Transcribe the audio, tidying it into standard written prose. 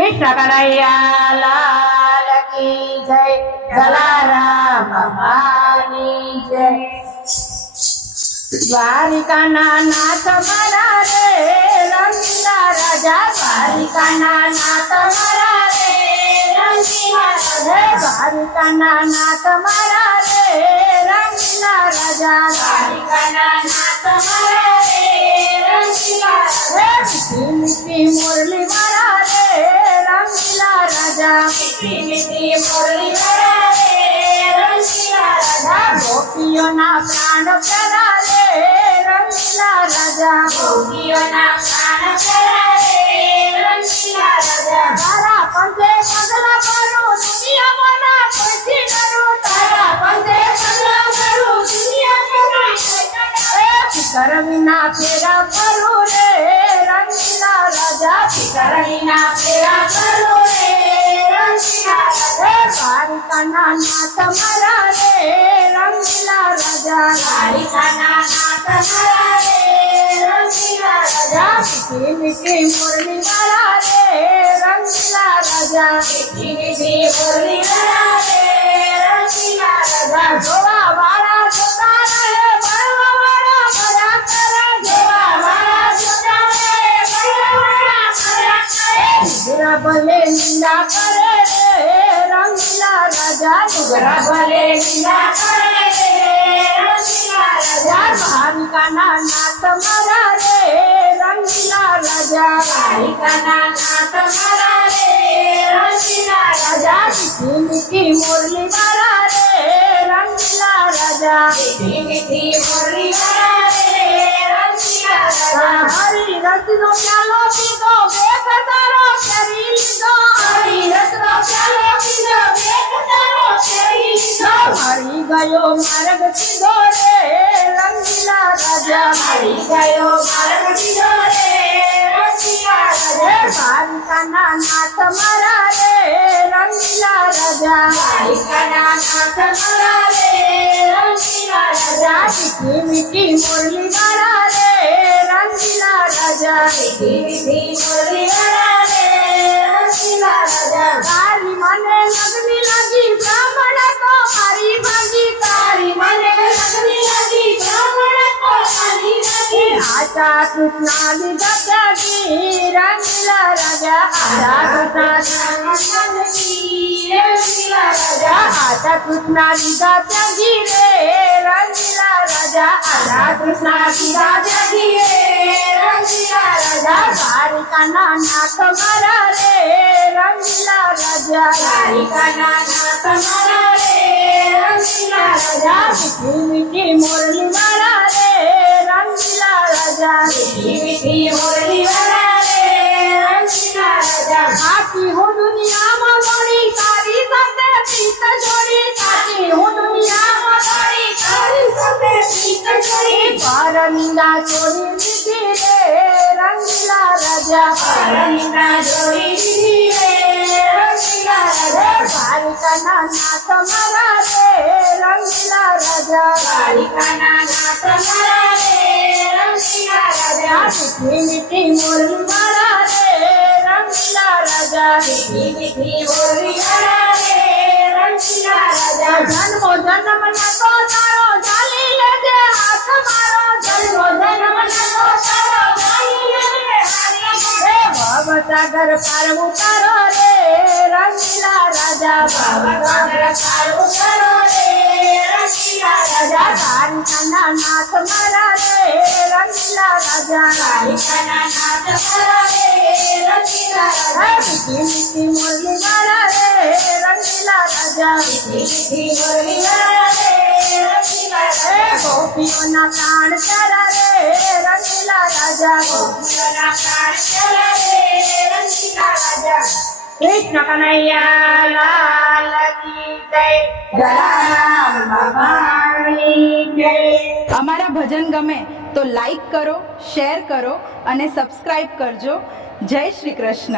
कृष्ण कन्हैया लाल की जय। जलाराम भवानी जय। द्वारिका नाथ मारा रे रंगीला राजा। द्वारिका नाथ मारा रे रंगीला राजा। द्वारिका नाथ मारा रे रंगीला राजा। द्वारिका नाथ मारा रे रंगीला राजा। मिठी मुरली मारा रे रंगीला राजा। मिठी मुरली मारा रे रंगीला राजा। गोपियों ना प्राण प्यारा रे रंगीला राजा। गोपियों ना प्राण प्यारा रे रंगीला राजा। तारा पंथे पगला करो दुनिया मना कोई नरो। तारा पंथे पगला करो दुनिया मना फिकर विना तेरा करो रे रंगीला राजा। फिकर विना तेरा करो रे रंगीला राजा। द्वारिका नाथ मारा रे रंगीला राजा। द्वारिका नाथ मारा रे रंगीला राजा। मिठी मिठी मुरली मारा रे रंगीला राजा। मिठी मिठी मुरली मारा रे रंगीला राजा। जोवा वाला जोता रहे बड़वा वाला भरा करे। जोवा वाला जोता रहे बड़वा वाला भरा करे। नुगरा भले निंदा करे रे रंगीला राजा। नुगरा भले निंदा करे रे रंगीला राजा। द्वारिका नाथ मारा रे रंगीला राजा। द्वारिका नाथ मारा रे रंगीला राजा। मिठी मिठी मुरली मारा रे रंगीला राजा। मिठी मिठी मुरली मारा रे रंगीला राजा। हरी रस नो प्यालो पीधो बेकतारो करी लीधो। हरी रस नो प्यालो पीधो बेकतारो करी लीधो। मरी गयो मार्ग सीधो रे रंगीला राजा। मरी गयो मार्ग सीधो रे रंगीला राजा। द्वारिका नाथ मारा रे रंगीला राजा। द्वारिका नाथ मारा रे रंगीला राजा। मिठी मिठी मुरली मारा रे रंगीला राजा। मिठी मिठी मुरली मारा रे रंगीला राजा। तारी मने लगनी लगी ब्राह्मण को मारी भागी। तारी मने लगनी लगी ब्राह्मण को मारी भागी। आचा कृष्णा लीधा त्यागी रंगीला राजा। आचा कृष्णा त्यागी रंगीला राजा। आचा कृष्णा लीधा त्यागी रे रंगीला राजा। आचा कृष्णा लीधा त्यागी रे रंगीला राजा। द्वारिका नाथ मारा रे रंगीला राजा। द्वारिका नाथ मारा रे रंगीला राजा। मिठी मिठी मुरली मारा रे रंगीला राजा। मिठी मिठी मुरली मारा रे रंगीला राजा। साची हूँ दुनिया में बड़ी तारी सते पीत जोड़ी। साची हूँ दुनिया में बड़ी तारी सते पीत जोड़ी। पर निंदा जोड़ी लीधी रे रंगीला राजा। पर निंदा जोड़ी लीधी रे रंगीला राजा। द्वारिका नाथ मारा रे रंगीला राजा। द्वारिका नाथ मारा रे रंगीला राजा। मिठी मिठी मुरली मारा रे रंगीला राजा। मिठी मिठी मुरली मारा रे रंगीला राजा। जन्मो जन्म न तो तारो जाली लेजे हाथ मारो। जन्मो जन्म न तो तारो जाली लेजे हाथ मारो। भवसागर पार उतारो रे रंगीला राजा। भवसागर पार उतारो रे रंगीला राजा। द्वारिका नाथ मारा रे रंगीला राजा। द्वारिका नाथ मारा रे रंगीला राजा। मिठी मिठी मुरली मारा रे रंगीला राजा। मिठी मिठी मुरली मारा रे रंगीला राजा। गोपियों ना प्राण प्यारा रे रंगीला राजा। गोपियों ना प्राण प्यारा रे रंगीला राजा। कृष्ण कन्हैया लाल की जय। जलाराम भवानी जय। અમારા ભજન ગમે તો લાઈક કરો, શેર કરો અને સબસ્ક્રાઇબ કરજો. જય શ્રી કૃષ્ણ.